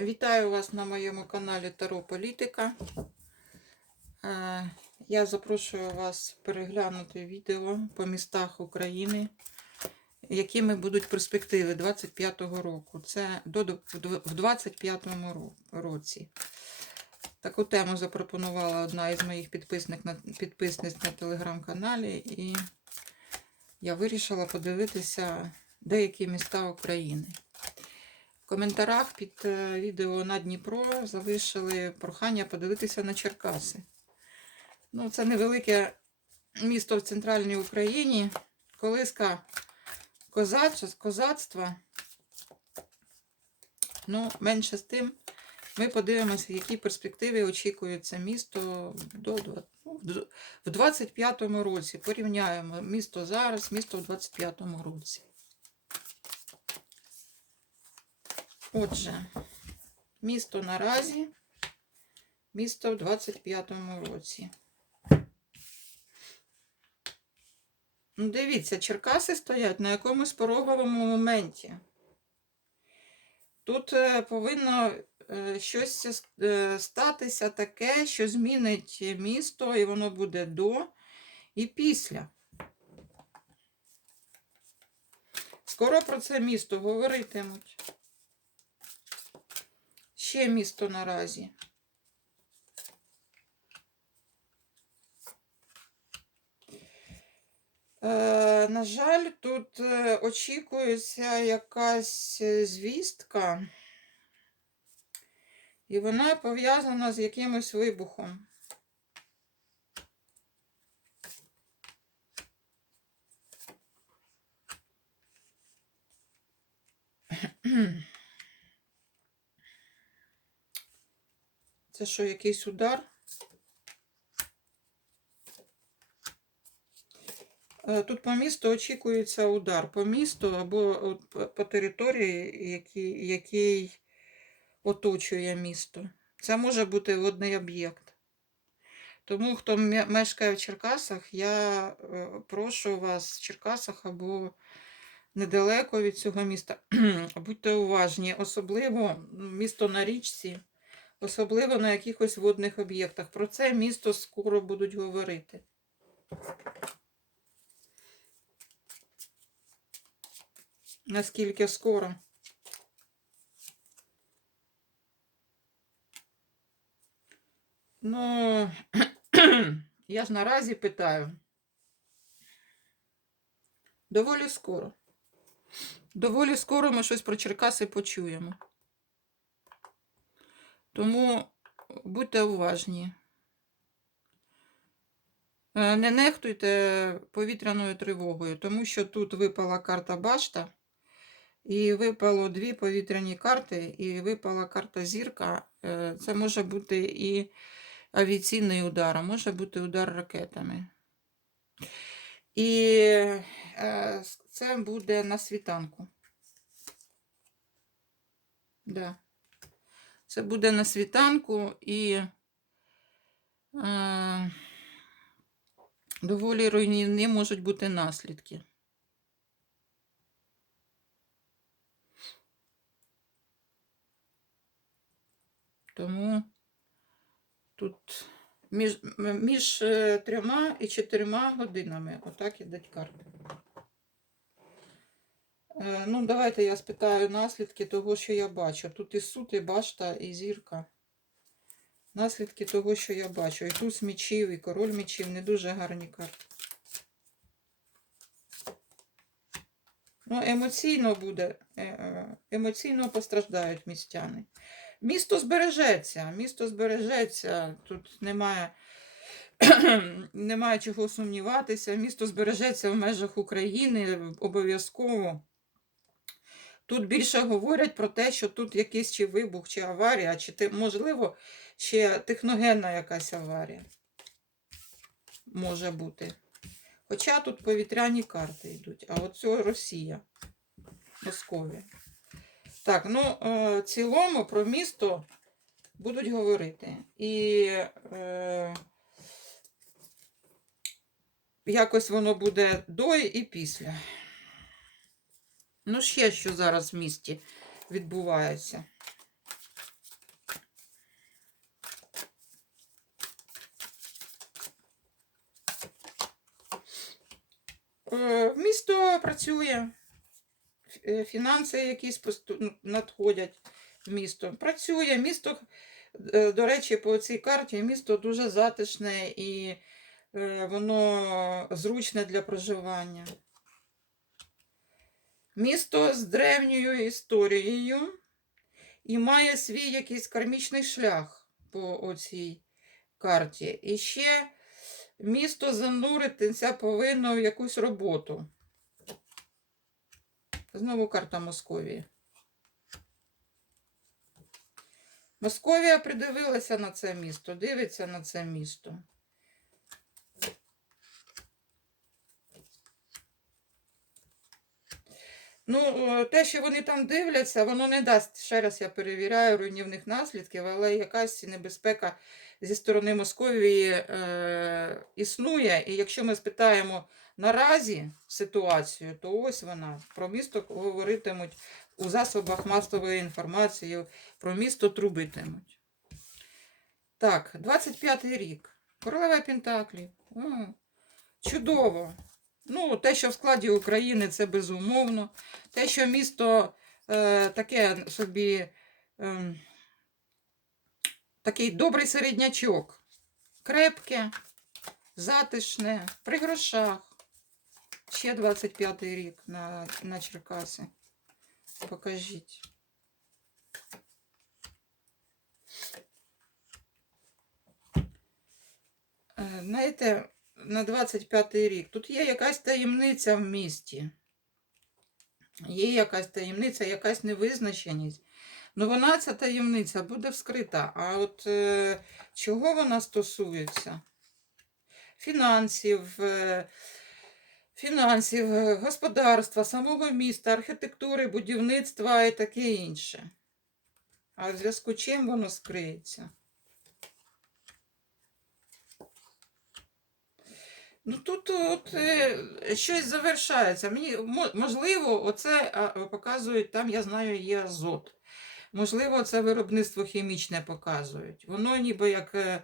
Вітаю вас на моєму каналі Таро Політика. Е, Я запрошую вас переглянути відео по містах України, якими будуть перспективи 25-го року. Це в 25-му році. Таку тему запропонувала одна із моїх підписниць на телеграм-каналі, і я вирішила подивитися деякі міста України. В коментарях під е, відео на Дніпро залишили прохання подивитися на Черкаси. Ну, це невелике місто в центральній Україні, колиска козацтва. Ну, менше з тим, ми подивимося, які перспективи очікує це місто ну, в 25-му році. Порівняємо місто зараз, місто в 25-му році. Отже, місто наразі, місто в 25-му році. Ну, Дивіться, Черкаси стоять на якомусь пороговому моменті. Тут е, повинно е, щось е, статися таке, що змінить місто, і воно буде до і після. Скоро про це місто говоритимуть. Ще місто наразі. Е, на жаль, тут е, очікується якась е, звістка, і вона пов'язана з якимось вибухом. Це що, якийсь удар? Е, Тут по місту очікується удар. По місту або по- території, який, який оточує місто. Це може бути водний об'єкт. Тому, хто мешкає в Черкасах, я е, прошу вас в Черкасах або недалеко від цього міста. Будьте уважні, особливо місто на річці, особливо на якихось водних об'єктах. Про це місто скоро будуть говорити. Наскільки скоро? Ну, я ж наразі питаю. Доволі скоро. Доволі скоро ми щось про Черкаси почуємо. Тому будьте уважні. Е, Не нехтуйте повітряною тривогою, тому що тут випала карта башта, і випало дві повітряні карти, і випала карта зірка. Е, Це може бути і авіаційний удар, а може бути удар ракетами. І е, це буде на світанку. Да. Це буде на світанку і е, доволі руйнівні можуть бути наслідки. Тому тут між, між е, трьома і чотирма годинами отак ідуть карти. Е, Ну, давайте я спитаю наслідки того, що я бачу. Тут і суд, і башта, і зірка. Наслідки того, що я бачу. І туз мічів, і король мічів не дуже гарні карти. Ну, емоційно буде, е, е, емоційно постраждають містяни. Місто збережеться, місто збережеться, тут немає, немає чого сумніватися. Місто збережеться в межах України обов'язково. Тут більше говорять про те, що тут якийсь чи вибух, чи аварія, чи можливо, ще техногенна якась аварія може бути. Хоча тут повітряні карти йдуть, а цього Росія, Московія. Так, ну, е, в цілому про місто будуть говорити. І е, якось воно буде до і після. Ну, ще що зараз в місті відбувається. Е, місто працює, е, фінанси якісь ну, надходять в місто. Працює, місто, е, до речі, по цій карті місто дуже затишне і воно зручне для проживання. Місто з древньою історією і має свій якийсь кармічний шлях по оцій карті. І ще місто зануритися повинно в якусь роботу. Знову карта Московії. Московія придивилася на це місто, дивиться на це місто. Ну, е, те, що вони там дивляться, воно не дасть, ще раз я перевіряю, руйнівних наслідків, але якась небезпека зі сторони Московії е, існує. І якщо ми спитаємо наразі ситуацію, то ось вона. Про місто говоритимуть у засобах масової інформації, про місто трубитимуть. Так, 25-й рік. Королева Пентаклів. О, чудово. Ну, те, що в складі України, це безумовно. Те, що місто е, таке собі е, такий добрий середнячок. Крепке, затишне, при грошах. Ще 25-й рік на, на Черкаси. Покажіть. Е, Знаєте, на 25-й рік тут є якась таємниця в місті. Є якась таємниця, якась невизначеність. Ну, вона, ця таємниця, буде вскрита. А от е, чого вона стосується? Фінансів, е, фінансів, е, господарства, самого міста, архітектури, будівництва і таке інше. А в зв'язку чим воно скриється? Ну тут от, е, щось завершається. Мені можливо, оце показують там, я знаю, є азот. Можливо, це виробництво хімічне показують. Воно ніби як е,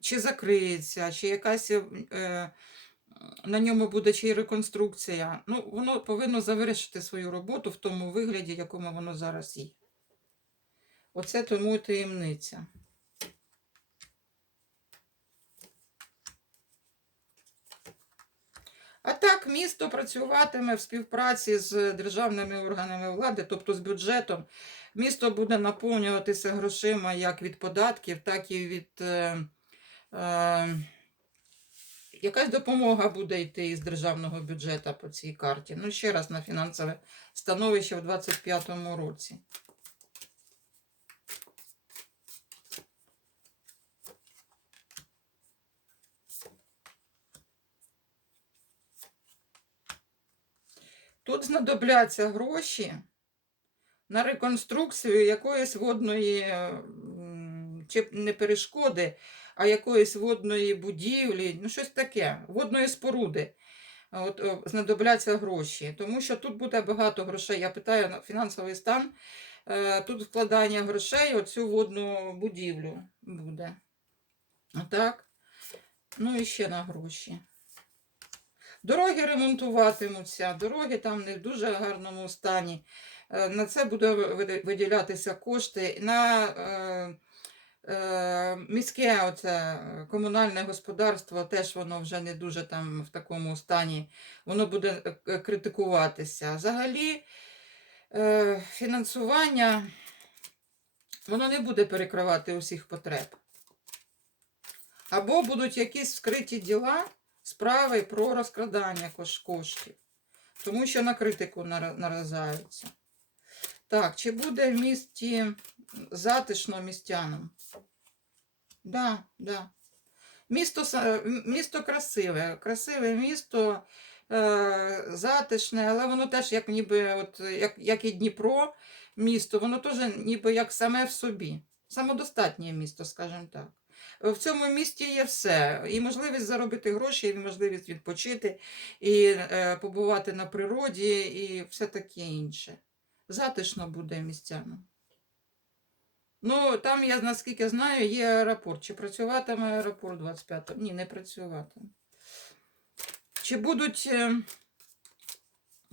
чи закриється, чи якась е, на ньому буде чи реконструкція. Ну, воно повинно завершити свою роботу в тому вигляді, якому воно зараз є. Оце тому таємниця. А так, місто працюватиме в співпраці з державними органами влади, тобто з бюджетом. Місто буде наповнюватися грошима як від податків, так і від. Е, е, якась допомога буде йти із державного бюджету по цій карті. Ну, ще раз на фінансове становище в 2025 році. Тут знадобляться гроші на реконструкцію якоїсь водної, чи не перешкоди, а якоїсь водної будівлі, ну щось таке, водної споруди. От, знадобляться гроші, тому що тут буде багато грошей. Я питаю на фінансовий стан. е, Тут вкладання грошей, оцю водну будівлю буде. Так. Ну і ще на гроші. Дороги ремонтуватимуться, дороги там не в дуже гарному стані. Е, На це буде виділятися кошти. На е, е, міське оце комунальне господарство теж воно вже не дуже там в такому стані, воно буде критикуватися. Взагалі фінансування воно не буде перекривати усіх потреб. Або будуть якісь вскриті діла, справи про розкрадання кош- коштів, тому що на критику нара- наразаються. Так, чи буде в місті затишно містянам? Да, да. Місто, місто красиве, красиве місто, е, затишне, але воно теж як ніби, от, як, як і Дніпро, місто, воно теж ніби як саме в собі. Самодостатнє місто, скажімо так. В цьому місті є все. І можливість заробити гроші, і можливість відпочити, і е, побувати на природі, і все таке інше. Затишно буде містянам. Ну, там, я наскільки знаю, є аеропорт. Чи працюватиме аеропорт 25-го? Ні, не працюватиме. Чи будуть е,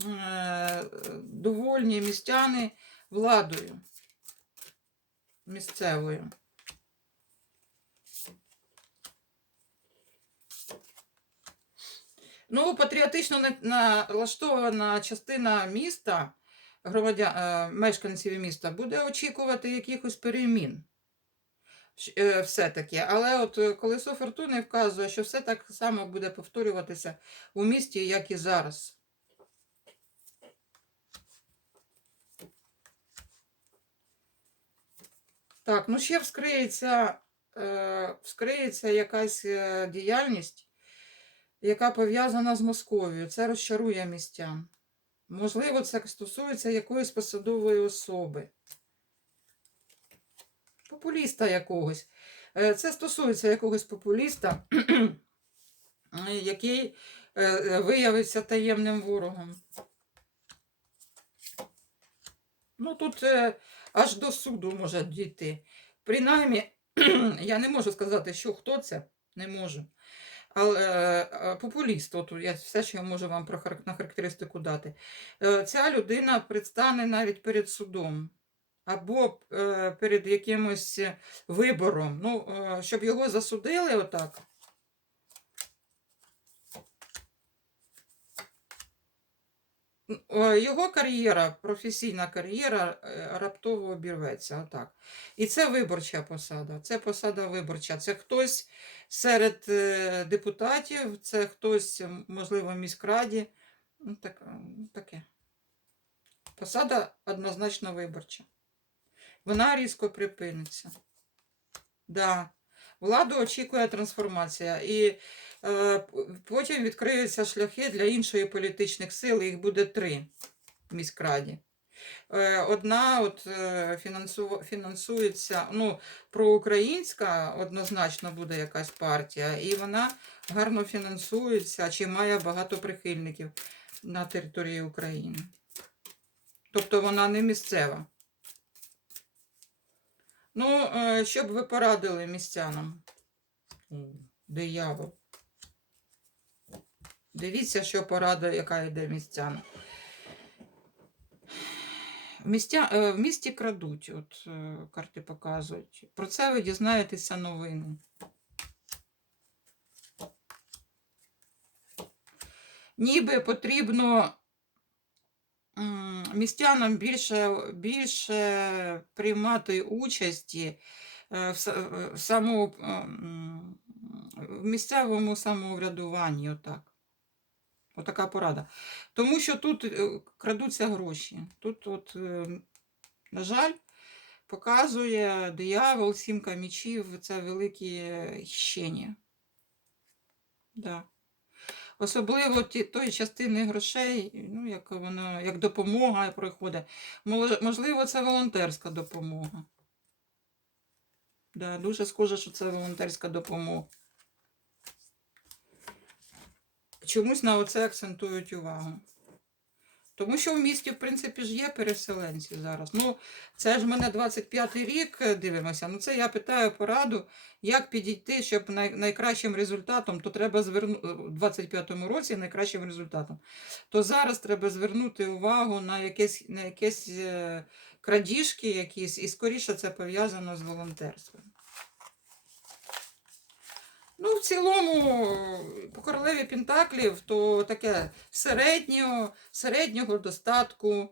е, довольні містяни владою місцевою. Ну, патріотично налаштована частина міста, громадян, е, мешканців міста, буде очікувати якихось перемін. Е, Все-таки. Але от е, колесо фортуни вказує, що все так само буде повторюватися у місті, як і зараз. Так, ну ще вскриється, вскриється якась діяльність, яка пов'язана з Московією. Це розчарує містян. Можливо, це стосується якоїсь посадової особи. Популіста якогось. Е, Це стосується якогось популіста, який е, е, виявився таємним ворогом. Ну, тут аж до суду може дійти. Принаймні, я не можу сказати, що хто це, не можу. Але е, популіст, от я все, я можу вам про на характеристику дати. Е, Ця людина предстане навіть перед судом або е, перед якимось вибором. Ну, щоб його засудили отак. Н- е, Його кар'єра, професійна кар'єра е, раптово обірветься. Отак. І це виборча посада. Це посада виборча. Це хтось серед е, депутатів, це хтось, можливо, в міськраді. Ну, так, е, таке. Посада однозначно виборча. Вона різко припиниться. Да. Владу очікує трансформація. І е, потім відкриються шляхи для іншої політичних сил, їх буде три в міськраді. Е, Одна от, е, фінансу, фінансується, ну, проукраїнська однозначно буде якась партія, і вона гарно фінансується чи має багато прихильників на території України. Тобто вона не місцева. Ну, е, щоб ви порадили містянам. Диявол. Дивіться, що порада, яка йде містянам. В, містя, е, в місті крадуть, от е, карти показують. Про це ви дізнаєтеся новини. Ніби потрібно містянам більше, більше приймати участі е, в, само, в місцевому самоврядуванні. Отак. Отака порада. Тому що тут е, крадуться гроші. Тут, от, е, на жаль, показує диявол, сімка мічів, це великі хищення. Да. Особливо ті, тої частини грошей, ну, як воно, як допомога приходить. Можливо, це волонтерська допомога. Да, дуже схоже, що це волонтерська допомога. Чомусь на оце акцентують увагу. Тому що в місті, в принципі, ж є переселенці зараз. Ну, це ж мене 25-й рік е, дивимося. Ну, це я питаю пораду, як підійти, щоб най- найкращим результатом, то треба звернути в 25-му році найкращим результатом. То зараз треба звернути увагу на якесь, на якесь е, крадіжки якісь, і скоріше це пов'язано з волонтерством. Ну, в цілому, по королеві Пентаклів, то таке середнього, середнього достатку,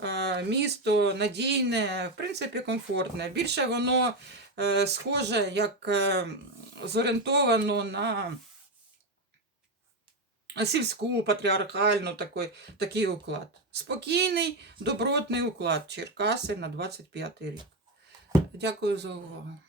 е, місто надійне, в принципі, комфортне. Більше воно е, схоже, як е, зорієнтовано на сільську, патріархальну такий, такий уклад. Спокійний, добротний уклад Черкаси на 25 рік. Дякую за увагу.